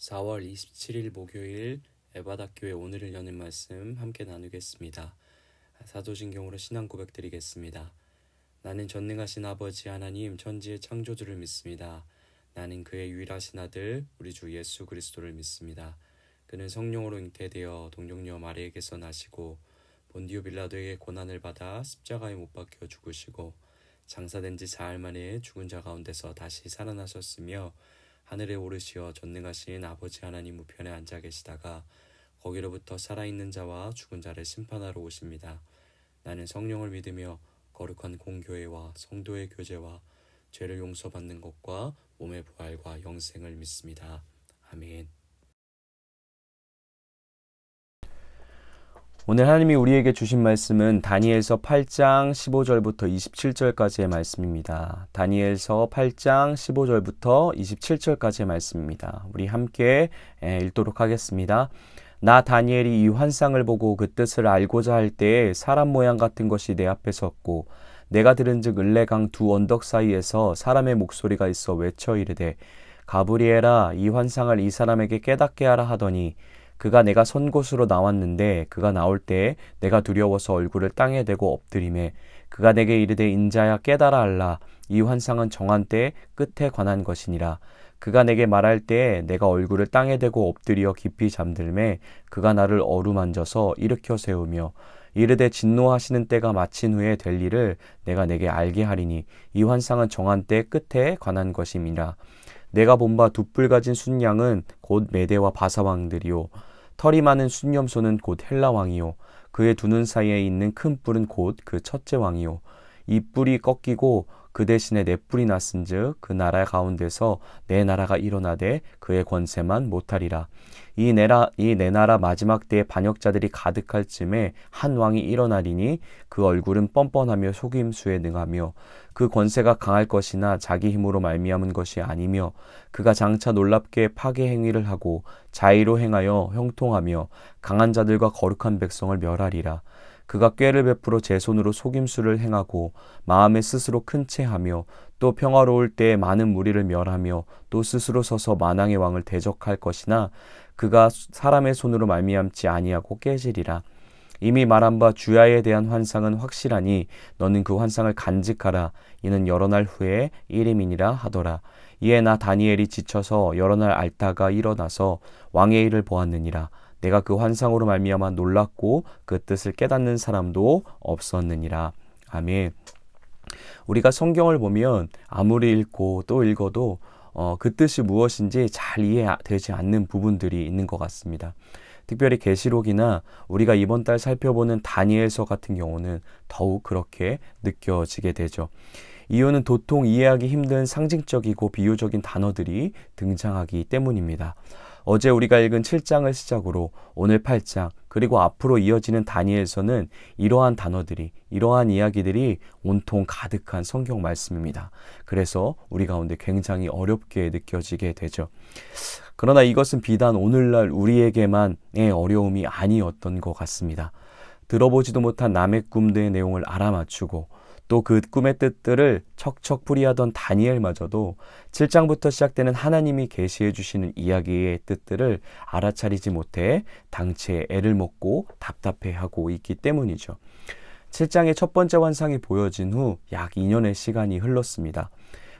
4월 27일 목요일 에바다교회 오늘을 여는 말씀 함께 나누겠습니다. 사도신경으로 신앙 고백드리겠습니다. 나는 전능하신 아버지 하나님 천지의 창조주를 믿습니다. 나는 그의 유일하신 아들 우리 주 예수 그리스도를 믿습니다. 그는 성령으로 잉태되어 동정녀 마리에게서 나시고 본디오 빌라도에게 고난을 받아 십자가에 못 박혀 죽으시고 장사된 지 사흘 만에 죽은 자 가운데서 다시 살아나셨으며 하늘에 오르시어 전능하신 아버지 하나님 우편에 앉아 계시다가 거기로부터 살아있는 자와 죽은 자를 심판하러 오십니다. 나는 성령을 믿으며 거룩한 공교회와 성도의 교제와 죄를 용서받는 것과 몸의 부활과 영생을 믿습니다. 아멘. 오늘 하나님이 우리에게 주신 말씀은 다니엘서 8장 15절부터 27절까지의 말씀입니다. 다니엘서 8장 15절부터 27절까지의 말씀입니다. 우리 함께 읽도록 하겠습니다. 나 다니엘이 이 환상을 보고 그 뜻을 알고자 할 때에 사람 모양 같은 것이 내 앞에 섰고 내가 들은즉 을레강 두 언덕 사이에서 사람의 목소리가 있어 외쳐 이르되 가브리엘아 이 환상을 이 사람에게 깨닫게 하라 하더니 그가 내가 선 곳으로 나왔는데 그가 나올 때에 내가 두려워서 얼굴을 땅에 대고 엎드리매 그가 내게 이르되 인자야 깨달아 알라 이 환상은 정한 때의 끝에 관한 것이니라. 그가 내게 말할 때에 내가 얼굴을 땅에 대고 엎드려 깊이 잠들매 그가 나를 어루만져서 일으켜 세우며 이르되 진노하시는 때가 마친 후에 될 일을 내가 내게 알게 하리니 이 환상은 정한 때의 끝에 관한 것임이라. 내가 본 바 두 뿔 가진 순양은 곧 메대와 바사 왕들이요 털이 많은 순념소는 곧 헬라 왕이요 그의 두 눈 사이에 있는 큰 뿔은 곧 그 첫째 왕이요 이 뿔이 꺾이고 그 대신에 네 뿔이 났은즉 그 나라 가운데서 내 나라가 일어나되 그의 권세만 못하리라. 이 내 나라 마지막 때에 반역자들이 가득할 쯤에 한 왕이 일어나리니 그 얼굴은 뻔뻔하며 속임수에 능하며 그 권세가 강할 것이나 자기 힘으로 말미암은 것이 아니며 그가 장차 놀랍게 파괴 행위를 하고 자의로 행하여 형통하며 강한 자들과 거룩한 백성을 멸하리라. 그가 꾀를 베풀어 제 손으로 속임수를 행하고 마음에 스스로 큰 채하며 또 평화로울 때에 많은 무리를 멸하며 또 스스로 서서 만왕의 왕을 대적할 것이나 그가 사람의 손으로 말미암지 아니하고 깨지리라. 이미 말한 바 주야에 대한 환상은 확실하니 너는 그 환상을 간직하라. 이는 여러 날 후에 이름이니라 하더라. 이에 나 다니엘이 지쳐서 여러 날 앓다가 일어나서 왕의 일을 보았느니라. 내가 그 환상으로 말미암아 놀랐고 그 뜻을 깨닫는 사람도 없었느니라. 아멘. 우리가 성경을 보면 아무리 읽고 또 읽어도 그 뜻이 무엇인지 잘 이해되지 않는 부분들이 있는 것 같습니다. 특별히 계시록이나 우리가 이번 달 살펴보는 다니엘서 같은 경우는 더욱 그렇게 느껴지게 되죠. 이유는 도통 이해하기 힘든 상징적이고 비유적인 단어들이 등장하기 때문입니다. 어제 우리가 읽은 7장을 시작으로 오늘 8장 그리고 앞으로 이어지는 다니엘서는 이러한 단어들이 이러한 이야기들이 온통 가득한 성경 말씀입니다. 그래서 우리 가운데 굉장히 어렵게 느껴지게 되죠. 그러나 이것은 비단 오늘날 우리에게만의 어려움이 아니었던 것 같습니다. 들어보지도 못한 남의 꿈들의 내용을 알아맞추고 또 그 꿈의 뜻들을 척척 풀이하던 다니엘마저도 7장부터 시작되는 하나님이 계시해 주시는 이야기의 뜻들을 알아차리지 못해 당최 애를 먹고 답답해하고 있기 때문이죠. 7장의 첫 번째 환상이 보여진 후 약 2년의 시간이 흘렀습니다.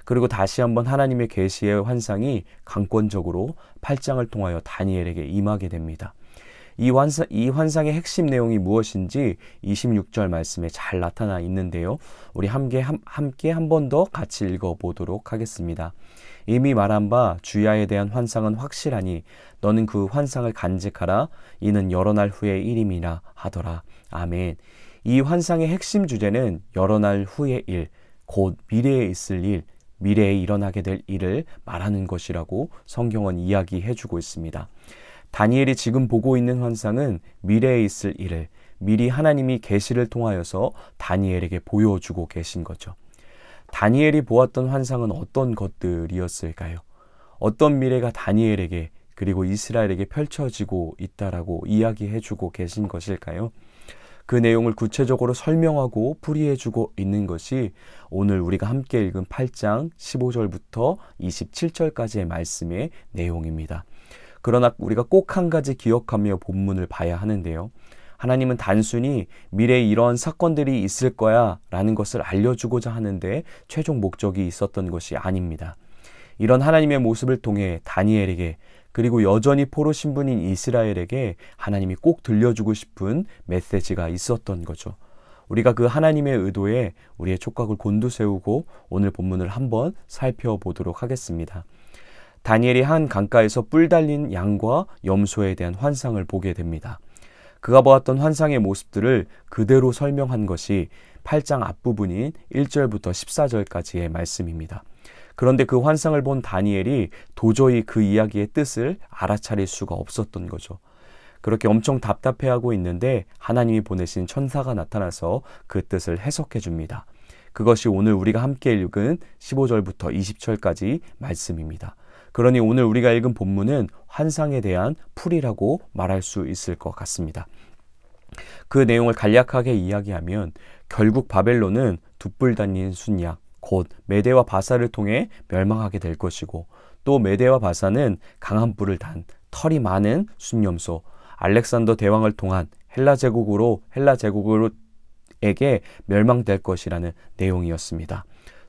그리고 다시 한번 하나님의 계시의 환상이 강권적으로 8장을 통하여 다니엘에게 임하게 됩니다. 이 환상의 핵심 내용이 무엇인지 26절 말씀에 잘 나타나 있는데요. 우리 함께 한 번 더 같이 읽어보도록 하겠습니다. 이미 말한 바 주야에 대한 환상은 확실하니 너는 그 환상을 간직하라. 이는 여러 날 후의 일임이라 하더라. 아멘. 이 환상의 핵심 주제는 여러 날 후의 일, 곧 미래에 있을 일, 미래에 일어나게 될 일을 말하는 것이라고 성경은 이야기해주고 있습니다. 다니엘이 지금 보고 있는 환상은 미래에 있을 일을 미리 하나님이 계시를 통하여서 다니엘에게 보여주고 계신 거죠. 다니엘이 보았던 환상은 어떤 것들이었을까요? 어떤 미래가 다니엘에게 그리고 이스라엘에게 펼쳐지고 있다라고 이야기해주고 계신 것일까요? 그 내용을 구체적으로 설명하고 풀이해주고 있는 것이 오늘 우리가 함께 읽은 8장 15절부터 27절까지의 말씀의 내용입니다. 그러나 우리가 꼭 한 가지 기억하며 본문을 봐야 하는데요. 하나님은 단순히 미래에 이러한 사건들이 있을 거야 라는 것을 알려주고자 하는데 최종 목적이 있었던 것이 아닙니다. 이런 하나님의 모습을 통해 다니엘에게 그리고 여전히 포로 신분인 이스라엘에게 하나님이 꼭 들려주고 싶은 메시지가 있었던 거죠. 우리가 그 하나님의 의도에 우리의 촉각을 곤두세우고 오늘 본문을 한번 살펴보도록 하겠습니다. 다니엘이 한 강가에서 뿔 달린 양과 염소에 대한 환상을 보게 됩니다. 그가 보았던 환상의 모습들을 그대로 설명한 것이 8장 앞부분인 1절부터 14절까지의 말씀입니다. 그런데 그 환상을 본 다니엘이 도저히 그 이야기의 뜻을 알아차릴 수가 없었던 거죠. 그렇게 엄청 답답해하고 있는데 하나님이 보내신 천사가 나타나서 그 뜻을 해석해 줍니다. 그것이 오늘 우리가 함께 읽은 15절부터 20절까지 말씀입니다. 그러니 오늘 우리가 읽은 본문은 환상에 대한 풀이라고 말할 수 있을 것 같습니다. 그 내용을 간략하게 이야기하면 결국 바벨론은 두 뿔 달린 순양, 곧 메대와 바사를 통해 멸망하게 될 것이고 또 메대와 바사는 강한 뿔을 단 털이 많은 순염소, 알렉산더 대왕을 통한 헬라 제국에게 멸망될 것이라는 내용이었습니다.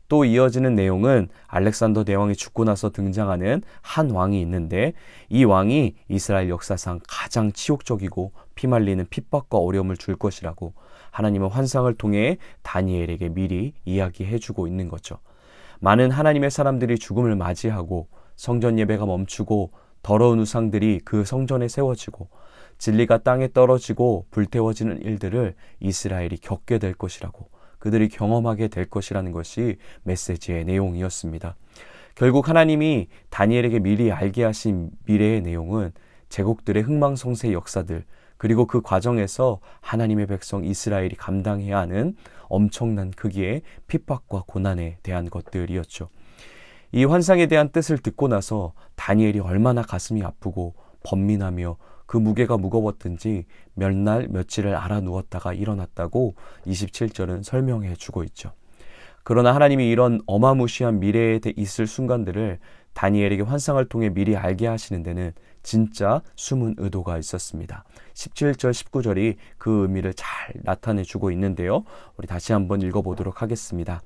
또 이어지는 내용은 알렉산더 대왕이 죽고 나서 등장하는 한 왕이 있는데 이 왕이 이스라엘 역사상 가장 치욕적이고 피말리는 핍박과 어려움을 줄 것이라고 하나님은 환상을 통해 다니엘에게 미리 이야기해주고 있는 거죠. 많은 하나님의 사람들이 죽음을 맞이하고 성전 예배가 멈추고 더러운 우상들이 그 성전에 세워지고 진리가 땅에 떨어지고 불태워지는 일들을 이스라엘이 겪게 될 것이라고 그들이 경험하게 될 것이라는 것이 메시지의 내용이었습니다. 결국 하나님이 다니엘에게 미리 알게 하신 미래의 내용은 제국들의 흥망성쇠 역사들 그리고 그 과정에서 하나님의 백성 이스라엘이 감당해야 하는 엄청난 크기의 핍박과 고난에 대한 것들이었죠. 이 환상에 대한 뜻을 듣고 나서 다니엘이 얼마나 가슴이 아프고 번민하며 그 무게가 무거웠든지 몇 날 며칠을 알아 누웠다가 일어났다고 27절은 설명해 주고 있죠. 그러나 하나님이 이런 어마무시한 미래에 있을 순간들을 다니엘에게 환상을 통해 미리 알게 하시는 데는 진짜 숨은 의도가 있었습니다. 17절 19절이 그 의미를 잘 나타내 주고 있는데요. 우리 다시 한번 읽어보도록 하겠습니다.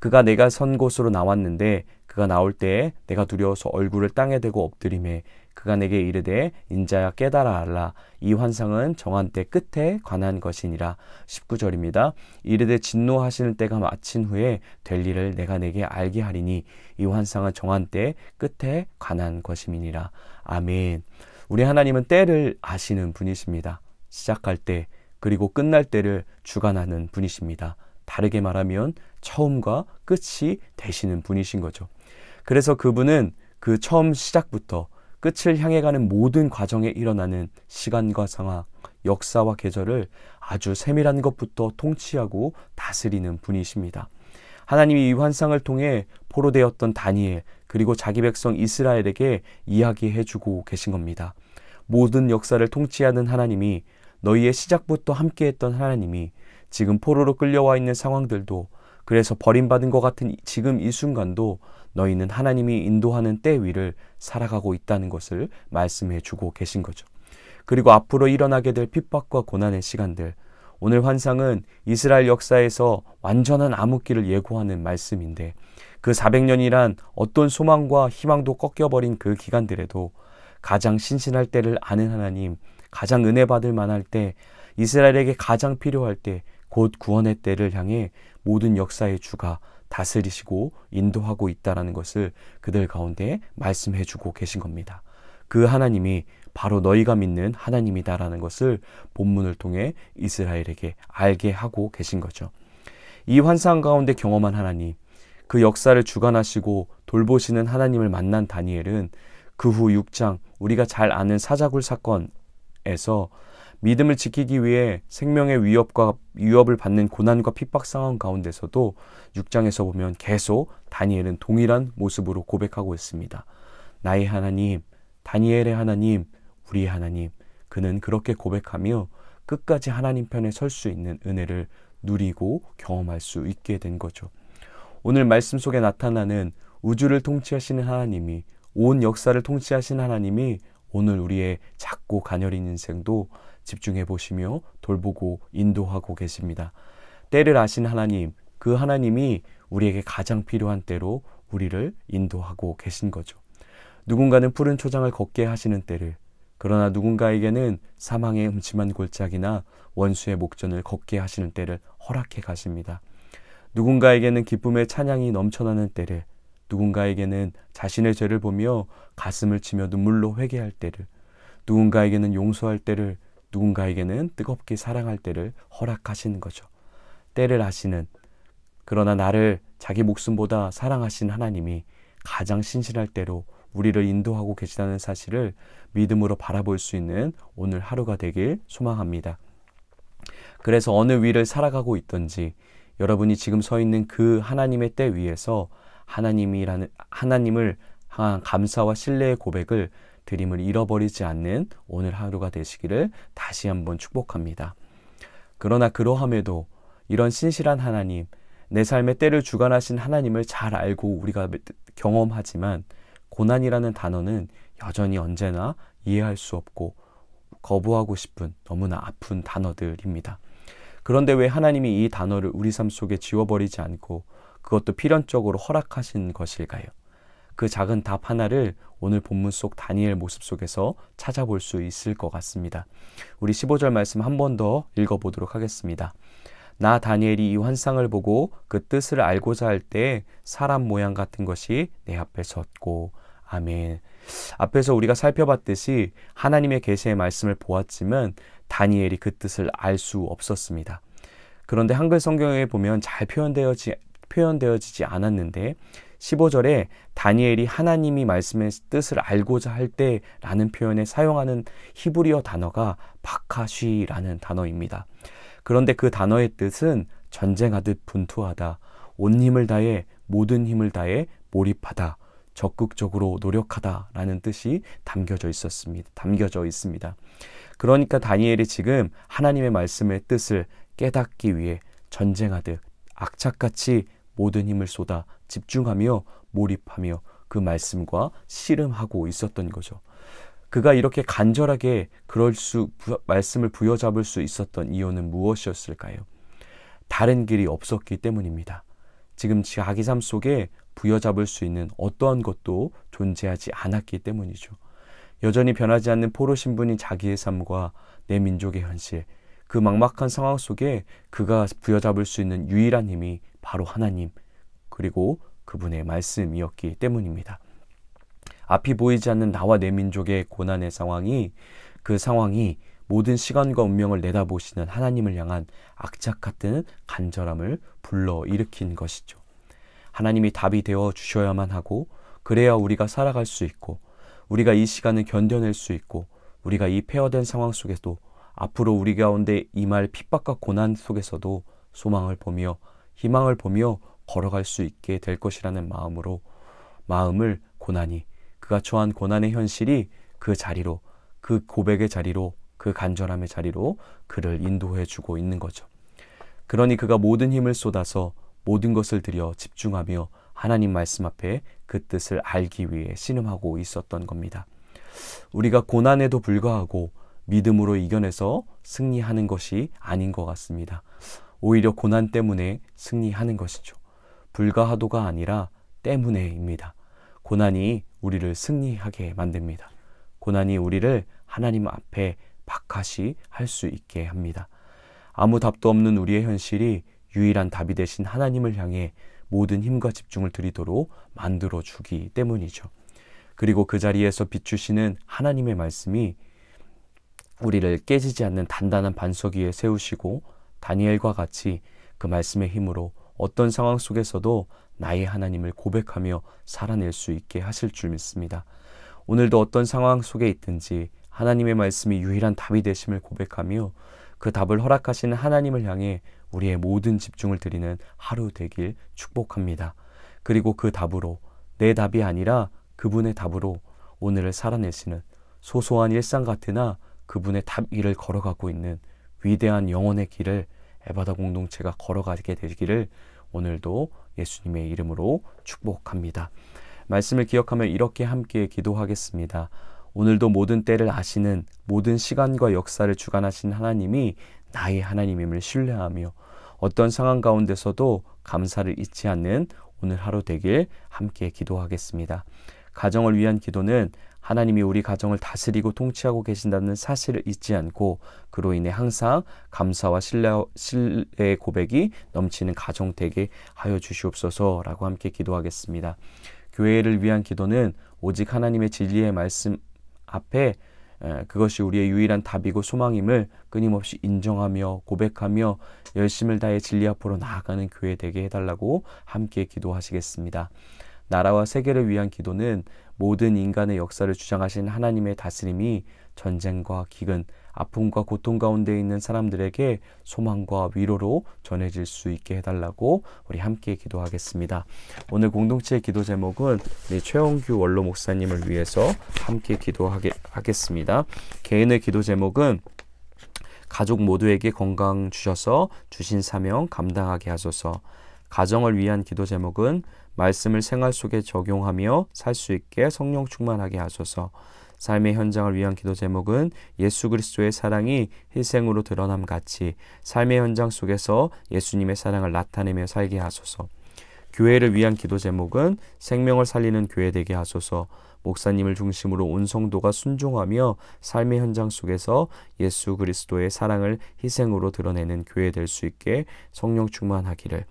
그가 내가 선 곳으로 나왔는데 그가 나올 때에 내가 두려워서 얼굴을 땅에 대고 엎드리매 그가 내게 이르되 인자야 깨달아 알라 이 환상은 정한 때 끝에 관한 것이니라. 19절입니다. 이르되 진노하시는 때가 마친 후에 될 일을 내가 내게 알게 하리니 이 환상은 정한 때 끝에 관한 것임이니라. 아멘. 우리 하나님은 때를 아시는 분이십니다. 시작할 때 그리고 끝날 때를 주관하는 분이십니다. 다르게 말하면 처음과 끝이 되시는 분이신 거죠. 그래서 그분은 그 처음 시작부터 끝을 향해 가는 모든 과정에 일어나는 시간과 상황, 역사와 계절을 아주 세밀한 것부터 통치하고 다스리는 분이십니다. 하나님이 이 환상을 통해 포로되었던 다니엘 그리고 자기 백성 이스라엘에게 이야기해주고 계신 겁니다. 모든 역사를 통치하는 하나님이 너희의 시작부터 함께했던 하나님이 지금 포로로 끌려와 있는 상황들도 그래서 버림받은 것 같은 지금 이 순간도 너희는 하나님이 인도하는 때 위를 살아가고 있다는 것을 말씀해 주고 계신 거죠. 그리고 앞으로 일어나게 될 핍박과 고난의 시간들, 오늘 환상은 이스라엘 역사에서 완전한 암흑기를 예고하는 말씀인데 그 400년이란 어떤 소망과 희망도 꺾여버린 그 기간들에도 가장 신신할 때를 아는 하나님, 가장 은혜 받을 만할 때, 이스라엘에게 가장 필요할 때, 곧 구원의 때를 향해 모든 역사의 주가 다스리시고 인도하고 있다는 것을 그들 가운데 말씀해 주고 계신 겁니다. 그 하나님이 바로 너희가 믿는 하나님이다라는 것을 본문을 통해 이스라엘에게 알게 하고 계신 거죠. 이 환상 가운데 경험한 하나님, 그 역사를 주관하시고 돌보시는 하나님을 만난 다니엘은 그 후 6장 우리가 잘 아는 사자굴 사건에서 믿음을 지키기 위해 생명의 위협을 받는 고난과 핍박 상황 가운데서도 6장에서 보면 계속 다니엘은 동일한 모습으로 고백하고 있습니다. 나의 하나님, 다니엘의 하나님, 우리의 하나님. 그는 그렇게 고백하며 끝까지 하나님 편에 설 수 있는 은혜를 누리고 경험할 수 있게 된 거죠. 오늘 말씀 속에 나타나는 우주를 통치하시는 하나님이, 온 역사를 통치하신 하나님이 오늘 우리의 작고 가녀린 인생도 집중해 보시며 돌보고 인도하고 계십니다. 때를 아신 하나님, 그 하나님이 우리에게 가장 필요한 때로 우리를 인도하고 계신 거죠. 누군가는 푸른 초장을 걷게 하시는 때를, 그러나 누군가에게는 사망의 음침한 골짜기나 원수의 목전을 걷게 하시는 때를 허락해 가십니다. 누군가에게는 기쁨의 찬양이 넘쳐나는 때를, 누군가에게는 자신의 죄를 보며 가슴을 치며 눈물로 회개할 때를, 누군가에게는 용서할 때를, 누군가에게는 뜨겁게 사랑할 때를 허락하시는 거죠. 때를 아시는, 그러나 나를 자기 목숨보다 사랑하신 하나님이 가장 신실할 때로 우리를 인도하고 계시다는 사실을 믿음으로 바라볼 수 있는 오늘 하루가 되길 소망합니다. 그래서 어느 위를 살아가고 있든지 여러분이 지금 서 있는 그 하나님의 때 위에서 하나님을 향한 감사와 신뢰의 고백을 드림을 잃어버리지 않는 오늘 하루가 되시기를 다시 한번 축복합니다. 그러나 그러함에도 이런 신실한 하나님, 내 삶의 때를 주관하신 하나님을 잘 알고 우리가 경험하지만 고난이라는 단어는 여전히 언제나 이해할 수 없고 거부하고 싶은 너무나 아픈 단어들입니다. 그런데 왜 하나님이 이 단어를 우리 삶 속에 지워버리지 않고 그것도 필연적으로 허락하신 것일까요? 그 작은 답 하나를 오늘 본문 속 다니엘 모습 속에서 찾아볼 수 있을 것 같습니다. 우리 15절 말씀 한 번 더 읽어보도록 하겠습니다. 나 다니엘이 이 환상을 보고 그 뜻을 알고자 할 때 사람 모양 같은 것이 내 앞에 섰고. 아멘. 앞에서 우리가 살펴봤듯이 하나님의 계시의 말씀을 보았지만 다니엘이 그 뜻을 알 수 없었습니다. 그런데 한글 성경에 보면 잘 표현되어지지 않았는데 15절에 다니엘이 하나님이 말씀의 뜻을 알고자 할 때라는 표현에 사용하는 히브리어 단어가 바카쉬라는 단어입니다. 그런데 그 단어의 뜻은 전쟁하듯 분투하다, 온 힘을 다해, 모든 힘을 다해 몰입하다, 적극적으로 노력하다 라는 뜻이 담겨져 있습니다. 그러니까 다니엘이 지금 하나님의 말씀의 뜻을 깨닫기 위해 전쟁하듯 악착같이 모든 힘을 쏟아 집중하며 몰입하며 그 말씀과 씨름하고 있었던 거죠. 그가 이렇게 간절하게 말씀을 부여잡을 수 있었던 이유는 무엇이었을까요? 다른 길이 없었기 때문입니다. 지금 자기 삶 속에 부여잡을 수 있는 어떠한 것도 존재하지 않았기 때문이죠. 여전히 변하지 않는 포로 신분인 자기의 삶과 내 민족의 현실, 그 막막한 상황 속에 그가 부여잡을 수 있는 유일한 힘이 바로 하나님, 그리고 그분의 말씀이었기 때문입니다. 앞이 보이지 않는 나와 내 민족의 고난의 상황이, 그 상황이 모든 시간과 운명을 내다보시는 하나님을 향한 악착 같은 간절함을 불러일으킨 것이죠. 하나님이 답이 되어 주셔야만 하고, 그래야 우리가 살아갈 수 있고, 우리가 이 시간을 견뎌낼 수 있고, 우리가 이 폐허된 상황 속에서도 앞으로 우리 가운데 임할 핍박과 고난 속에서도 소망을 보며 희망을 보며 걸어갈 수 있게 될 것이라는 마음을 고난이, 그가 처한 고난의 현실이 그 자리로, 그 고백의 자리로, 그 간절함의 자리로 그를 인도해 주고 있는 거죠. 그러니 그가 모든 힘을 쏟아서 모든 것을 들여 집중하며 하나님 말씀 앞에 그 뜻을 알기 위해 신음하고 있었던 겁니다. 우리가 고난에도 불구하고 믿음으로 이겨내서 승리하는 것이 아닌 것 같습니다. 오히려 고난 때문에 승리하는 것이죠. 불가하도가 아니라 때문에입니다. 고난이 우리를 승리하게 만듭니다. 고난이 우리를 하나님 앞에 박하시 할 수 있게 합니다. 아무 답도 없는 우리의 현실이 유일한 답이 되신 하나님을 향해 모든 힘과 집중을 드리도록 만들어 주기 때문이죠. 그리고 그 자리에서 비추시는 하나님의 말씀이 우리를 깨지지 않는 단단한 반석 위에 세우시고 다니엘과 같이 그 말씀의 힘으로 어떤 상황 속에서도 나의 하나님을 고백하며 살아낼 수 있게 하실 줄 믿습니다. 오늘도 어떤 상황 속에 있든지 하나님의 말씀이 유일한 답이 되심을 고백하며 그 답을 허락하시는 하나님을 향해 우리의 모든 집중을 드리는 하루 되길 축복합니다. 그리고 그 답으로, 내 답이 아니라 그분의 답으로 오늘을 살아내시는 소소한 일상 같으나 그분의 답 위를 걸어가고 있는 위대한 영혼의 길을 에바다 공동체가 걸어가게 되기를 오늘도 예수님의 이름으로 축복합니다. 말씀을 기억하며 이렇게 함께 기도하겠습니다. 오늘도 모든 때를 아시는, 모든 시간과 역사를 주관하신 하나님이 나의 하나님임을 신뢰하며 어떤 상황 가운데서도 감사를 잊지 않는 오늘 하루 되길 함께 기도하겠습니다. 가정을 위한 기도는 하나님이 우리 가정을 다스리고 통치하고 계신다는 사실을 잊지 않고 그로 인해 항상 감사와 신뢰의 고백이 넘치는 가정 되게 하여 주시옵소서라고 함께 기도하겠습니다. 교회를 위한 기도는 오직 하나님의 진리의 말씀 앞에 그것이 우리의 유일한 답이고 소망임을 끊임없이 인정하며 고백하며 열심을 다해 진리 앞으로 나아가는 교회 되게 해달라고 함께 기도하시겠습니다. 나라와 세계를 위한 기도는 모든 인간의 역사를 주장하신 하나님의 다스림이 전쟁과 기근, 아픔과 고통 가운데 있는 사람들에게 소망과 위로로 전해질 수 있게 해달라고 우리 함께 기도하겠습니다. 오늘 공동체의 기도 제목은 우리 최홍규 원로 목사님을 위해서 함께 기도하겠습니다. 개인의 기도 제목은 가족 모두에게 건강 주셔서 주신 사명 감당하게 하소서. 가정을 위한 기도 제목은 말씀을 생활 속에 적용하며 살 수 있게 성령 충만하게 하소서. 삶의 현장을 위한 기도 제목은 예수 그리스도의 사랑이 희생으로 드러남 같이 삶의 현장 속에서 예수님의 사랑을 나타내며 살게 하소서. 교회를 위한 기도 제목은 생명을 살리는 교회 되게 하소서. 목사님을 중심으로 온 성도가 순종하며 삶의 현장 속에서 예수 그리스도의 사랑을 희생으로 드러내는 교회 될 수 있게 성령 충만하기를.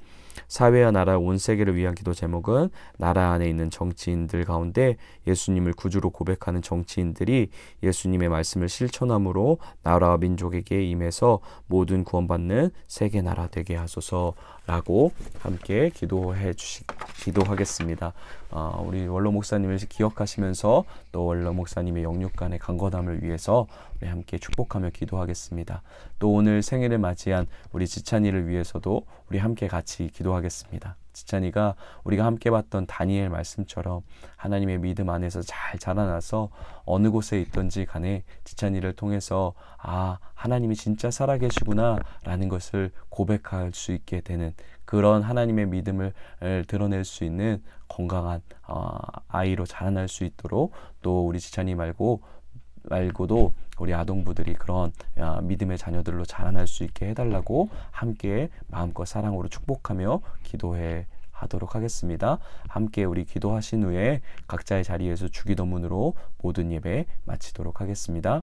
사회와 나라 온 세계를 위한 기도 제목은 나라 안에 있는 정치인들 가운데 예수님을 구주로 고백하는 정치인들이 예수님의 말씀을 실천함으로 나라와 민족에게 임해서 모든 구원받는 세계 나라 되게 하소서라고 함께 기도하겠습니다. 우리 원로 목사님을 기억하시면서 또 원로 목사님의 영육간의 강건함을 위해서 우리 함께 축복하며 기도하겠습니다. 또 오늘 생일을 맞이한 우리 지찬이를 위해서도 우리 함께 같이 기도하겠습니다. 지찬이가 우리가 함께 봤던 다니엘 말씀처럼 하나님의 믿음 안에서 잘 자라나서 어느 곳에 있든지 간에 지찬이를 통해서 하나님이 진짜 살아계시구나 라는 것을 고백할 수 있게 되는 그런 하나님의 믿음을 드러낼 수 있는 건강한 아이로 자라날 수 있도록 또 우리 지찬이 말고도 우리 아동부들이 그런 믿음의 자녀들로 자라날 수 있게 해달라고 함께 마음껏 사랑으로 축복하며 기도해 하도록 하겠습니다. 함께 우리 기도하신 후에 각자의 자리에서 주기도문으로 모든 예배 마치도록 하겠습니다.